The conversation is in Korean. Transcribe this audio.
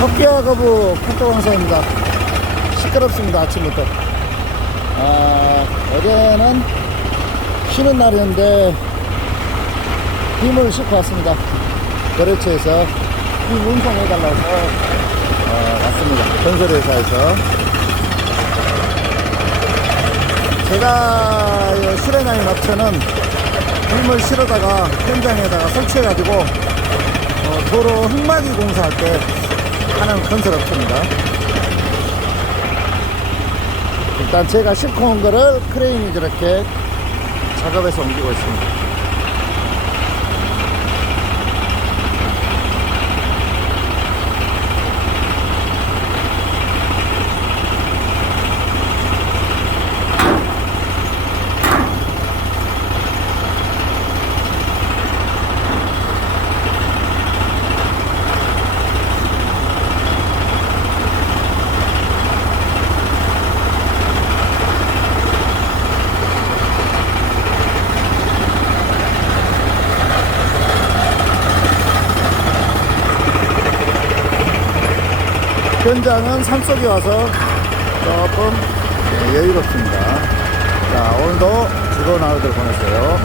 덕기와 거부 국도광사입니다. 시끄럽습니다, 아침부터. 아, 어제는 쉬는 날이었는데 힘을 싣고 왔습니다. 거래처에서 힘 운송해달라고 어, 왔습니다. 건설회사에서. 제가 이 수레나이 업체는 힘을 실어다가 현장에다가 설치해가지고 어, 도로 흙막이 공사할 때 하는 건설 업체입니다. 일단 제가 싣고 온 거를 크레인이 저렇게 작업해서 옮기고 있습니다. 현장은 산 속에 와서 조금 예, 여유롭습니다. 자, 오늘도 즐거운 하루들 보내세요.